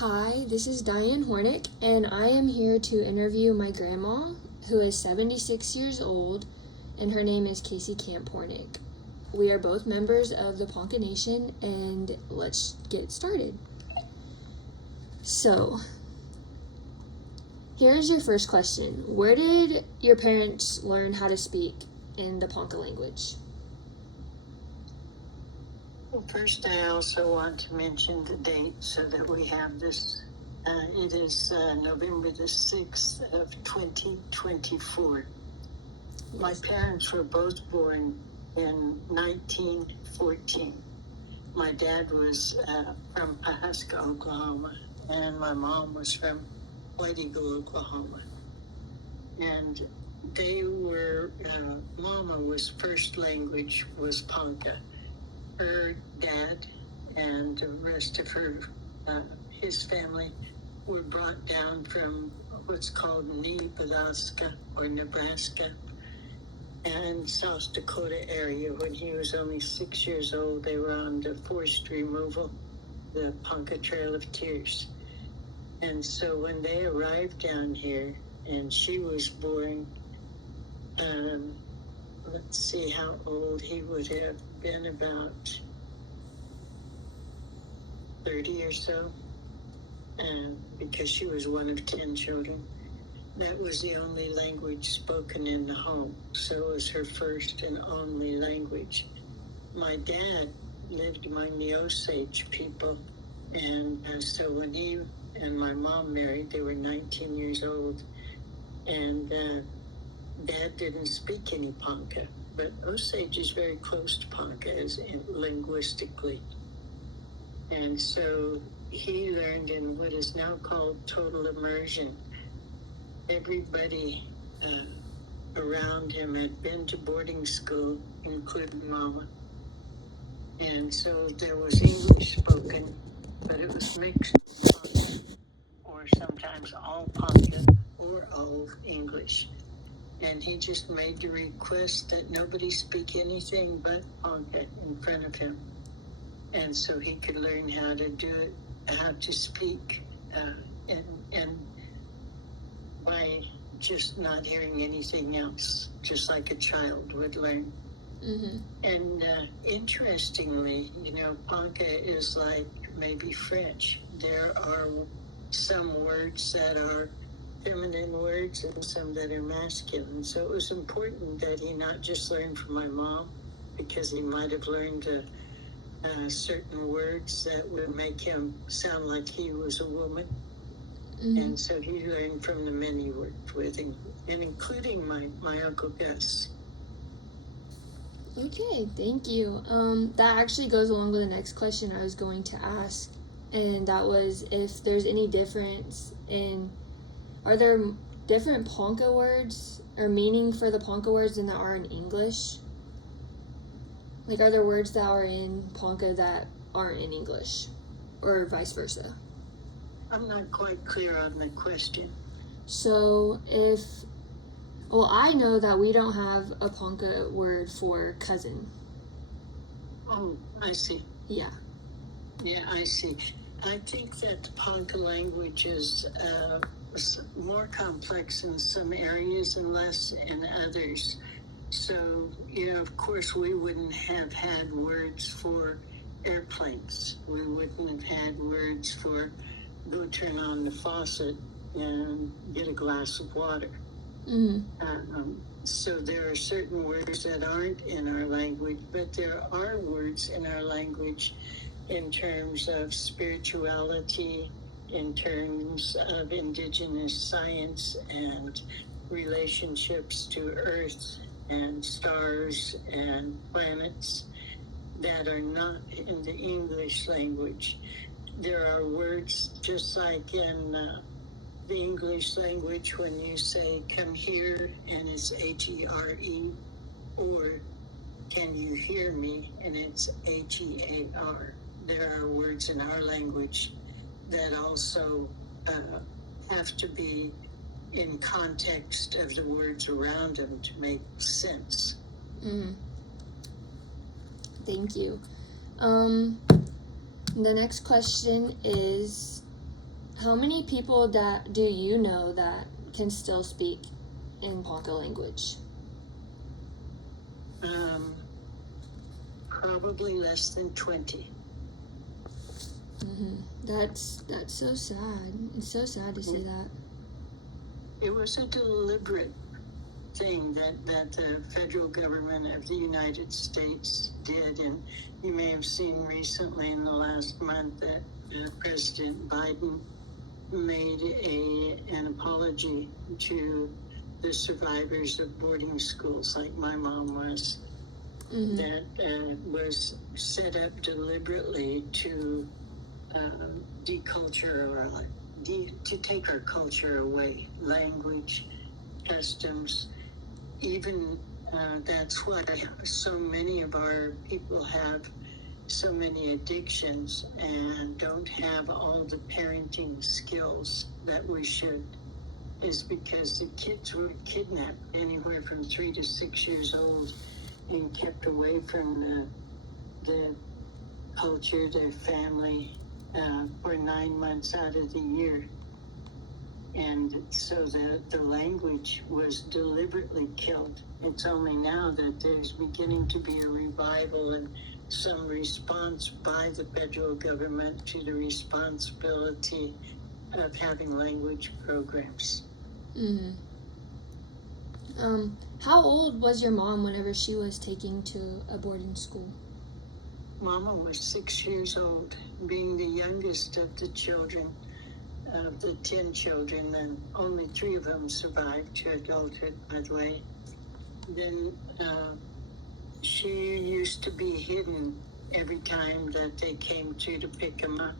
Hi, this is Diane Hornick, and I am here to interview my grandma, who is 76 years old, and her name is Casey Camp Hornick. We are both members of the Ponca Nation, and let's get started. So, here's your first question. Where did your parents learn how to speak in the Ponca language? Well, first, I also want to mention the date so that we have this. It is November the 6th of 2024. Yes. My parents were both born in 1914. My dad was from Pahaska, Oklahoma, and my mom was from White Eagle, Oklahoma. And they were, Mama was first language was Ponca. Her dad and the rest of his family were brought down from what's called Nebraska or Nebraska and South Dakota area. When he was only 6 years old, they were on the forced removal, the Ponca Trail of Tears. And so when they arrived down here and she was born, let's see how old he would have been, about 30 or so, because she was one of 10 children. That was the only language spoken in the home, so it was her first and only language. My dad lived among the Osage people, and so when he and my mom married, they were 19 years old, and Dad didn't speak any Ponca, but Osage is very close to Ponca linguistically. And so he learned in what is now called total immersion. Everybody around him had been to boarding school, including Mama. And so there was English spoken, but it was mixed Ponca, or sometimes all Ponca or all English. And he just made the request that nobody speak anything but Ponca in front of him. And so he could learn how to do it, how to speak, and by just not hearing anything else, just like a child would learn. Mm-hmm. And interestingly, Ponca is like maybe French. There are some words that are feminine words and some that are masculine. So it was important that he not just learn from my mom, because he might have learned certain words that would make him sound like he was a woman. Mm-hmm. And so he learned from the men he worked with, and including my Uncle Gus. Okay, thank you. That actually goes along with the next question I was going to ask, and that was if there's any difference are there different Ponca words or meaning for the Ponca words than there are in English? Like, are there words that are in Ponca that aren't in English, or vice versa? I'm not quite clear on the question. So I know that we don't have a Ponca word for cousin. Oh, I see. Yeah. Yeah, I see. I think that the Ponca language is more complex in some areas and less in others. So, of course, we wouldn't have had words for airplanes. We wouldn't have had words for go turn on the faucet and get a glass of water. Mm-hmm. So there are certain words that aren't in our language, but there are words in our language in terms of spirituality, in terms of indigenous science and relationships to Earth and stars and planets that are not in the English language. There are words just like in the English language when you say come here and it's H-E-R-E, or can you hear me and it's H-E-A-R. There are words in our language that also have to be in context of the words around them to make sense. Mm. Thank you. The next question is, How many people that do you know that can still speak in Ponca language? Probably less than 20. That's so sad. It's so sad to see that. It was a deliberate thing that the federal government of the United States did, and you may have seen recently in the last month that President Biden made an apology to the survivors of boarding schools, like my mom was, that was set up deliberately to deculture or to take our culture away, language, customs, even that's why so many of our people have so many addictions and don't have all the parenting skills that we should, is because the kids were kidnapped anywhere from 3 to 6 years old and kept away from the culture, their family, for 9 months out of the year. And so the language was deliberately killed. It's only now that there's beginning to be a revival and some response by the federal government to the responsibility of having language programs. How old was your mom whenever she was taken to a boarding school? Mama was 6 years old, being the youngest of the children. Of the 10 children, and only 3 of them survived to adulthood, by the way. Then she used to be hidden every time that they came to pick them up.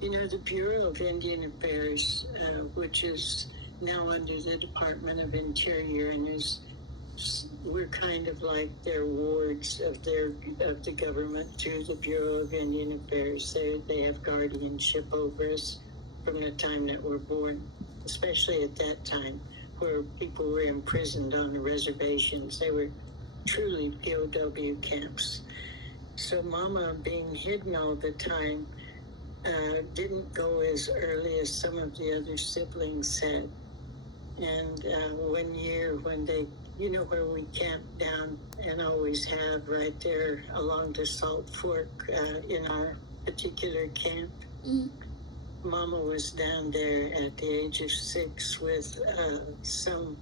You know, the Bureau of Indian Affairs, which is now under the Department of Interior, and we're kind of like their wards of the government through the Bureau of Indian Affairs. They have guardianship over us from the time that we're born, especially at that time where people were imprisoned on the reservations. They were truly POW camps. So Mama, being hidden all the time, didn't go as early as some of the other siblings had. And one year when they, you know, where we camped down and always have right there along the Salt Fork in our particular camp, Mama was down there at the age of 6 with some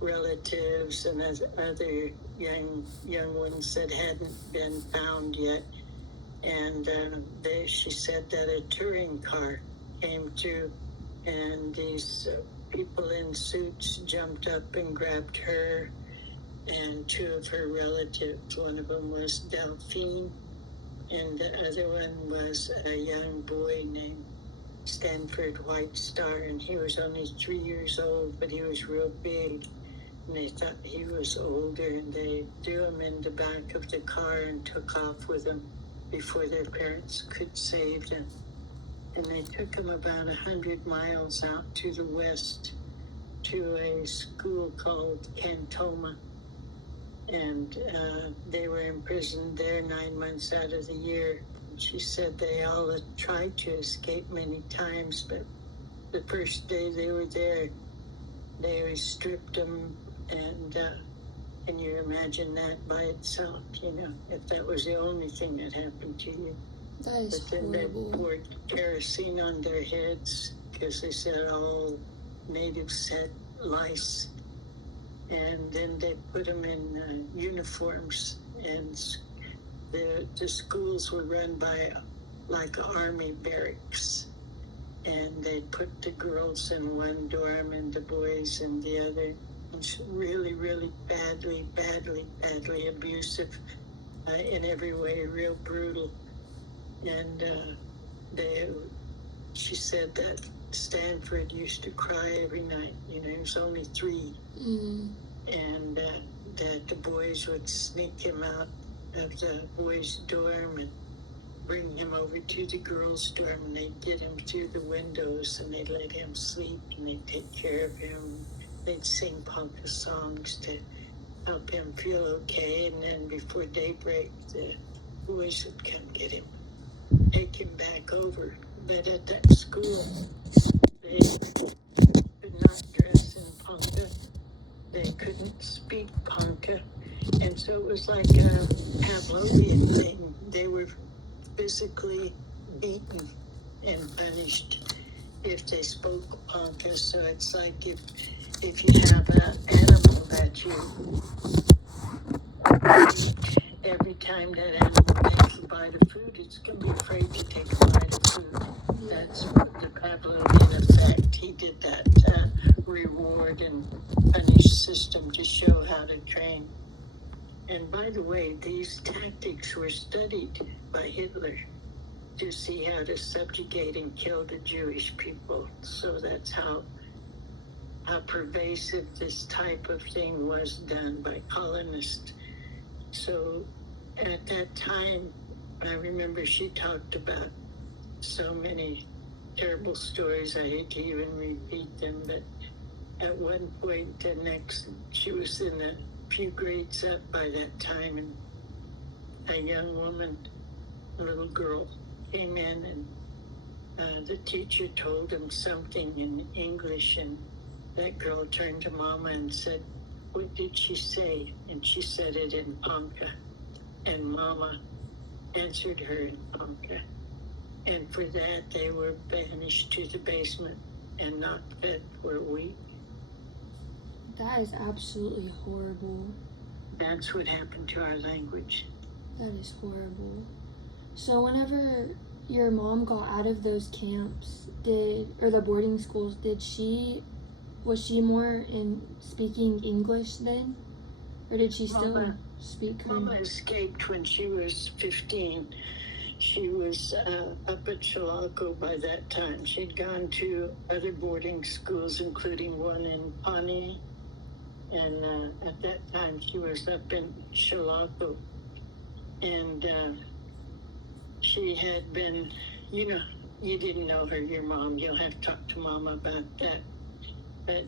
relatives and other young ones that hadn't been found yet. And she said that a touring car came through, and these people in suits jumped up and grabbed her and 2 of her relatives. One of them was Delphine, and the other one was a young boy named Stanford White Star, and he was only 3 years old, but he was real big, and they thought he was older, and they threw him in the back of the car and took off with him before their parents could save them. And they took him about 100 miles out to the west to a school called Cantoma, and they were imprisoned there 9 months out of the year. She said they all had tried to escape many times, but the first day they were there, they stripped them, and can you imagine that by itself, you know, if that was the only thing that happened to you? That is but then horrible. They poured kerosene on their heads because they said all natives had lice, and then they put them in uniforms, and the schools were run by like army barracks, and they put the girls in one dorm and the boys in the other. It's really, really badly abusive in every way, real brutal. And she said that Stanford used to cry every night. You know, he was only 3. And that the boys would sneak him out of the boys' dorm and bring him over to the girls' dorm, and they'd get him through the windows, and they'd let him sleep, and they'd take care of him. They'd sing Ponca songs to help him feel okay, and then before daybreak, the boys would come get him, take him back over. But at that school, was like a Pavlovian thing. They were physically beaten and punished if they spoke Ponca. So it's like if you have an animal that you eat, every time that animal takes a bite of food, it's going to be afraid to take a bite of food. That's what the Pavlovian effect. He did that reward and punish system to show how to train. And by the way, these tactics were studied by Hitler to see how to subjugate and kill the Jewish people. So that's how pervasive this type of thing was done by colonists. So at that time, I remember she talked about so many terrible stories. I hate to even repeat them, but at one point, she was in a few grades up by that time, and a young woman, a little girl, came in, and the teacher told him something in English, and that girl turned to Mama and said, "What did she say?" And she said it in Ponca, and Mama answered her in Ponca. And for that, they were banished to the basement and not fed for a week. That is absolutely horrible. That's what happened to our language. That is horrible. So whenever your mom got out of those camps, or the boarding schools, was she more in speaking English then? Or did she still speak her? Mama escaped when she was 15. She was up at Chilocco by that time. She'd gone to other boarding schools, including one in Pawnee. And at that time, she was up in Chilocco. And she had been, you didn't know her, your mom. You'll have to talk to Mama about that. But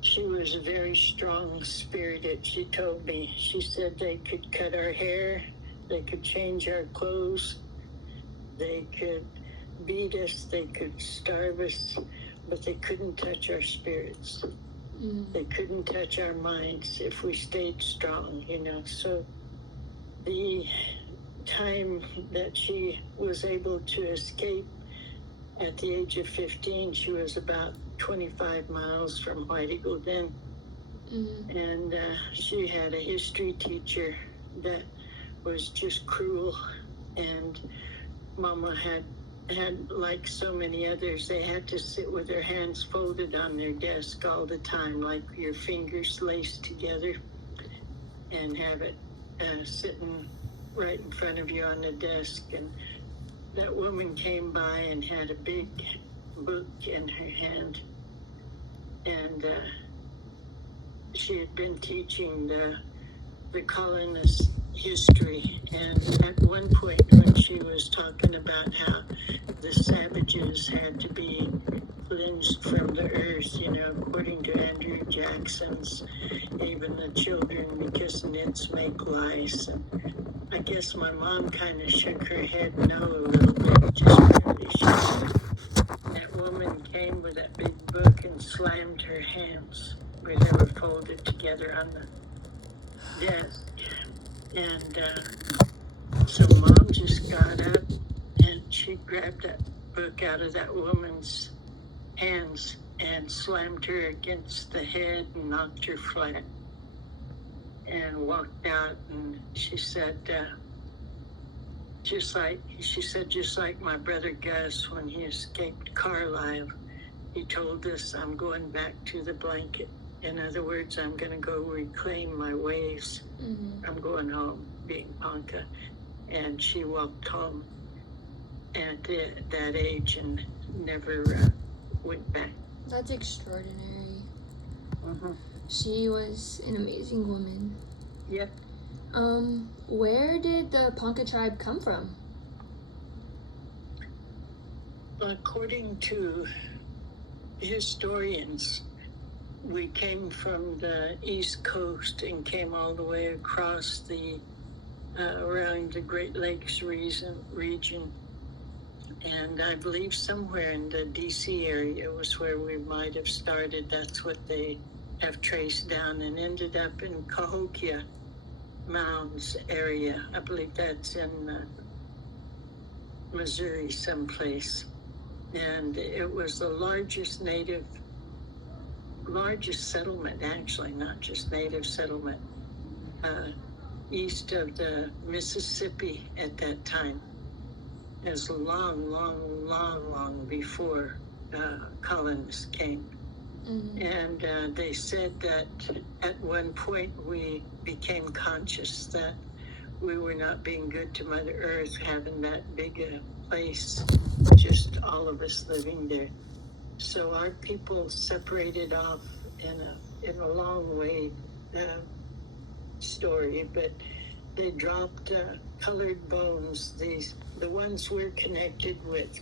she was very strong-spirited. She told me, she said they could cut our hair, they could change our clothes, they could beat us, they could starve us, but they couldn't touch our spirits. They couldn't touch our minds if we stayed strong, So the time that she was able to escape at the age of 15, she was about 25 miles from White Eagle Den. And she had a history teacher that was just cruel. And Mama had, like so many others, they had to sit with their hands folded on their desk all the time, like your fingers laced together, and have it sitting right in front of you on the desk. And that woman came by and had a big book in her hand, and she had been teaching the colonists history. And at one point, when she was talking about how the savages had to be cleansed from the earth, according to Andrew Jackson's, even the children, because nits make lice. And I guess my mom kind of shook her head no a little bit, just barely. She said that woman came with that big book and slammed her hands where they were folded together on the desk. And so Mom just got up and she grabbed that book out of that woman's hands and slammed her against the head and knocked her flat, and walked out. And she said, just like my brother Gus, when he escaped Carlisle, he told us, "I'm going back to the blanket." In other words, I'm going to go reclaim my ways. I'm going home, being Ponca. And she walked home at that age and never went back. That's extraordinary. She was an amazing woman. Yep. Where did the Ponca tribe come from? According to historians, we came from the East Coast and came all the way across around the Great Lakes region. And I believe somewhere in the D.C. area was where we might have started. That's what they have traced down, and ended up in Cahokia Mounds area. I believe that's in Missouri someplace. And it was the largest settlement, actually, not just native settlement, east of the Mississippi at that time. As long before colonists came. Mm-hmm. And they said that at one point we became conscious that we were not being good to Mother Earth, having that big a place, just all of us living there. So our people separated off in a long way story, but they dropped colored bones. The ones we're connected with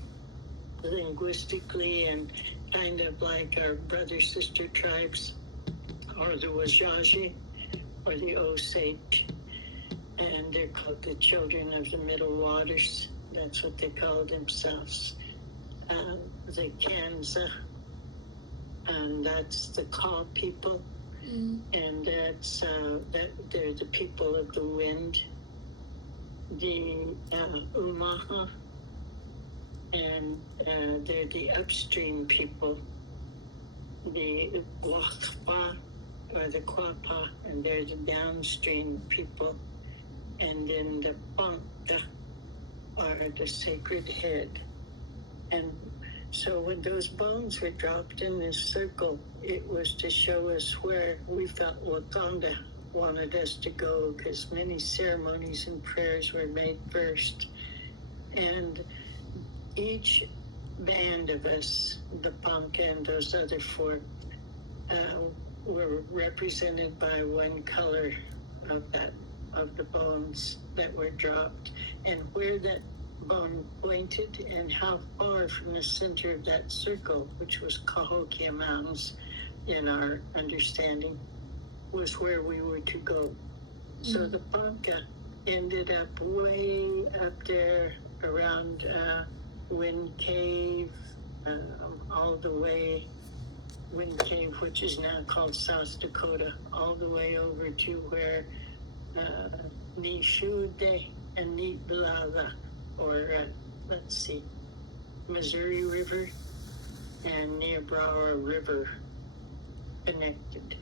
linguistically and kind of like our brother-sister tribes, or the Wajaji or the Osage, and they're called the Children of the Middle Waters. That's what they call themselves. The Kansa, and that's the Kaw people. And that's that they're the people of the wind. The Umaha, and they're the upstream people. The Wakpa, or the Quapa, and they're the downstream people. And then the Panta are the sacred head. And so when those bones were dropped in this circle, it was to show us where we felt Wakanda wanted us to go, because many ceremonies and prayers were made first. And each band of us, the Ponca and those other four, were represented by one color of the bones that were dropped, and where that bone pointed and how far from the center of that circle, which was Cahokia Mountains in our understanding, was where we were to go. Mm-hmm. So the Ponca ended up way up there around Wind Cave, all the way Wind Cave, which is now called South Dakota, all the way over to where Nishude and Niblava, or Missouri River and Niobrara River connected.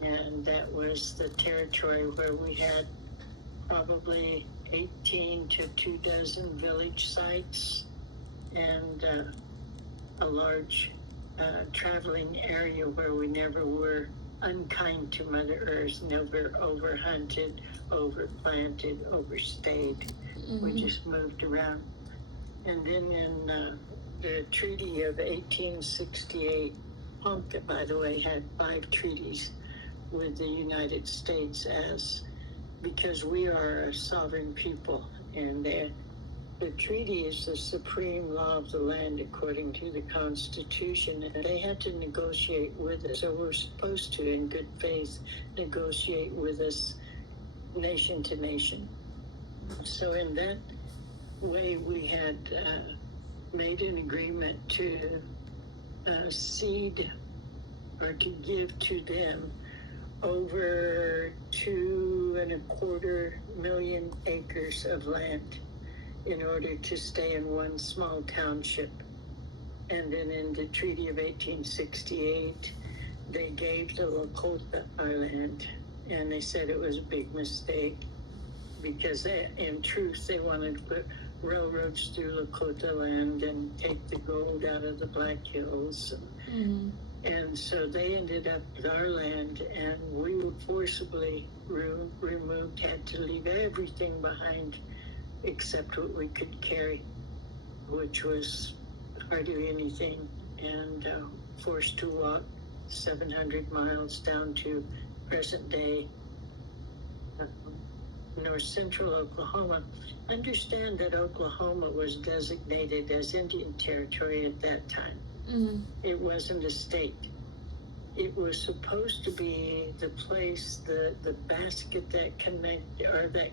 And that was the territory where we had probably 18 to 24 village sites, and a large traveling area where we never were unkind to Mother Earth, never overhunted, overplanted, overstayed. Mm-hmm. We just moved around. And then in the Treaty of 1868, Ponca, by the way, had 5 treaties with the United States because we are a sovereign people, and the treaty is the supreme law of the land according to the Constitution, and they had to negotiate with us. So we're supposed to, in good faith, negotiate with us nation to nation. So in that way, we had made an agreement to cede or to give to them over 2.25 million acres of land in order to stay in one small township. And then in the Treaty of 1868, they gave the Lakota our land, and they said it was a big mistake because in truth, they wanted to put railroads through Lakota land and take the gold out of the Black Hills. Mm-hmm. And so they ended up with our land, and we were forcibly removed, had to leave everything behind except what we could carry, which was hardly anything, and forced to walk 700 miles down to present day north central Oklahoma. Understand that Oklahoma was designated as Indian Territory at that time. Mm-hmm. It wasn't a state. It was supposed to be the place, the basket that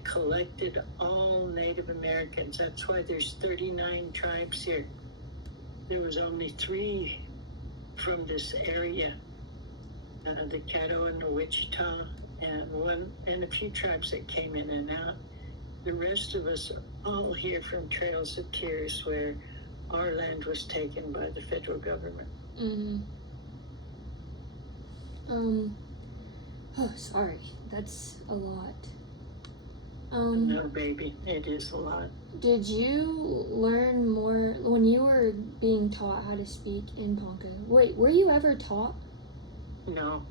collected all Native Americans. That's why there's 39 tribes here. There was only 3 from this area, the Caddo and the Wichita and a few tribes that came in and out. The rest of us are all here from Trails of Tears, where our land was taken by the federal government. Mm-hmm. Oh, sorry. That's a lot. No, baby, it is a lot. Did you learn more when you were being taught how to speak in Ponca? Wait, were you ever taught? No.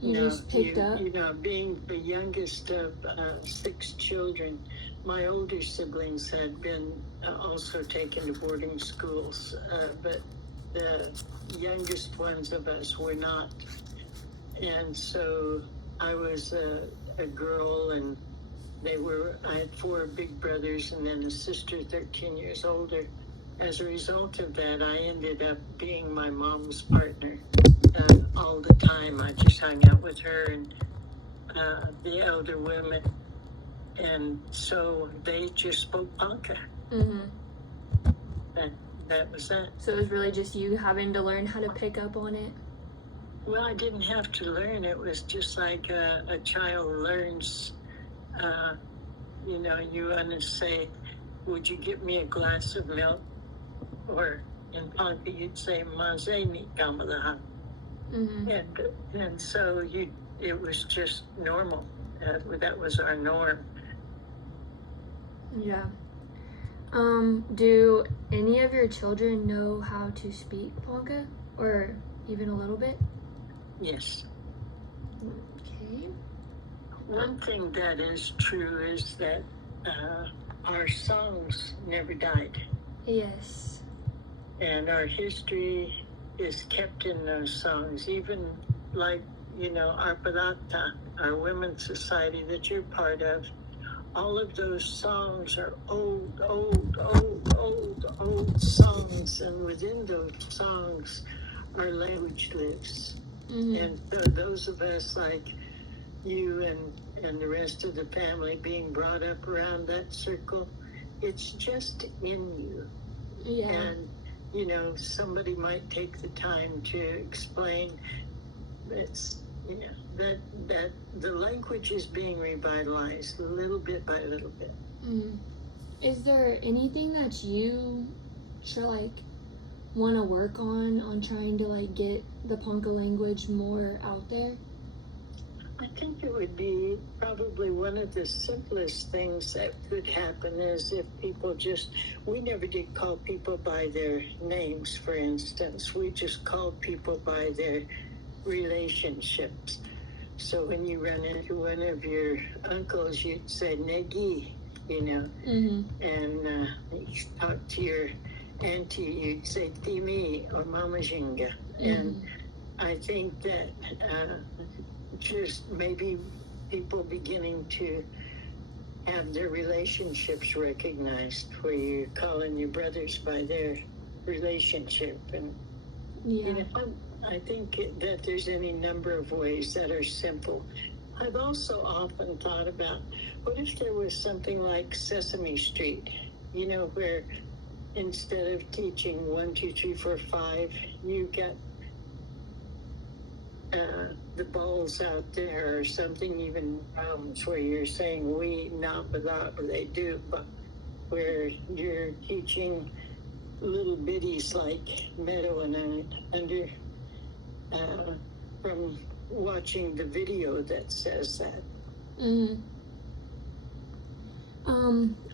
You just picked up? You know, being the youngest of 6 children, my older siblings had been also taken to boarding schools, but the youngest ones of us were not. And so I was a girl, and I had 4 big brothers and then a sister 13 years older. As a result of that, I ended up being my mom's partner all the time. I just hung out with her and the elder women. And so they just spoke Ponca. Mm-hmm. That was that. So it was really just you having to learn how to pick up on it? Well, I didn't have to learn. It was just like a child learns. You know, you want to say, would you give me a glass of milk? Or in Ponca, you'd say, Mazeni Kamalaha. Mm-hmm. And so it was just normal. That was our norm. Yeah. Do any of your children know how to speak Ponca? Or even a little bit? Yes. Okay. One thing that is true is that our songs never died. Yes. And our history is kept in those songs, even like, you know, our Parata, our women's society that you're part of. All of those songs are old songs, and within those songs, our language lives. Mm-hmm. And those of us like you and the rest of the family being brought up around that circle, it's just in you. Yeah. And, you know, somebody might take the time to explain that's, you know, that the language is being revitalized little bit by little bit. Mm. Is there anything that you want to work on trying to get the Ponca language more out there? I think it would be probably one of the simplest things that could happen is if people we never did call people by their names, for instance. We just called people by their relationships. So when you run into one of your uncles, you'd say Negi, you know. Mm-hmm. And you talk to your auntie, you'd say Timi or Mama Jinga. Mm-hmm. And I think that just maybe people beginning to have their relationships recognized, where you're calling your brothers by their relationship. And yeah. You know, I think that there's any number of ways that are simple. I've also often thought about, what if there was something like Sesame Street, you know, where instead of teaching 1, 2, 3, 4, 5, you get the balls out there, or something even where you're saying we, not without, they do, but where you're teaching little biddies like Meadow and under from watching the video that says that. Mm-hmm.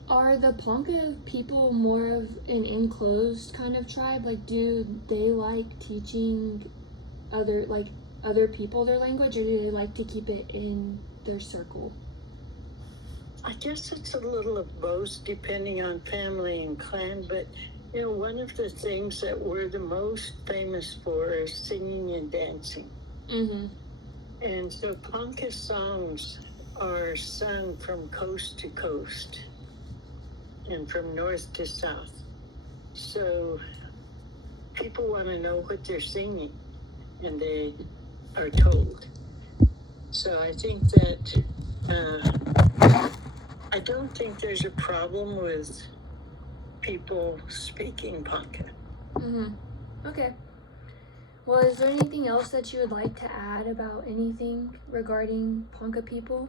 Are the Ponca people more of an enclosed kind of tribe? Do they like teaching other people their language, or do they like to keep it in their circle? I guess it's a little of both, depending on family and clan, but you know, one of the things that we're the most famous for is singing and dancing. Mm-hmm. And so Ponca songs are sung from coast to coast and from north to south. So people want to know what they're singing, and they are told. So I think that I don't think there's a problem with people speaking Ponca. Mm-hmm. Okay. Well, is there anything else that you would like to add about anything regarding Ponca people?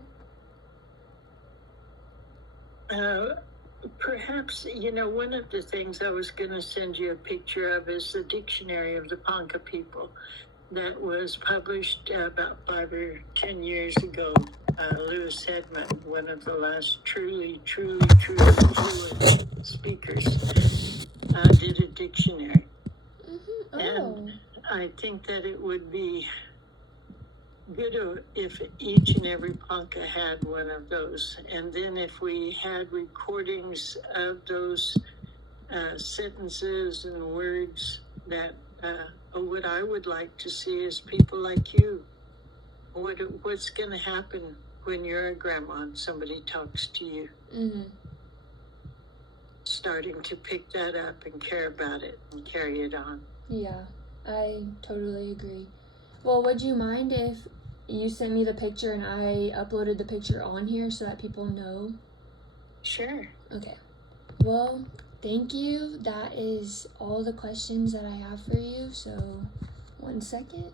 Perhaps, one of the things I was going to send you a picture of is the dictionary of the Ponca people that was published about 5 or 10 years ago. Lewis Hedman, one of the last truly fluent speakers, did a dictionary. Mm-hmm. Oh. And I think that it would be good if each and every Ponca had one of those. And then if we had recordings of those sentences and words that what I would like to see is people like you. What's going to happen when you're a grandma and somebody talks to you? Mm-hmm. Starting to pick that up and care about it and carry it on. Yeah, I totally agree. Well, would you mind if you sent me the picture and I uploaded the picture on here so that people know? Sure. Okay. Well, thank you. That is all the questions that I have for you. So, 1 second.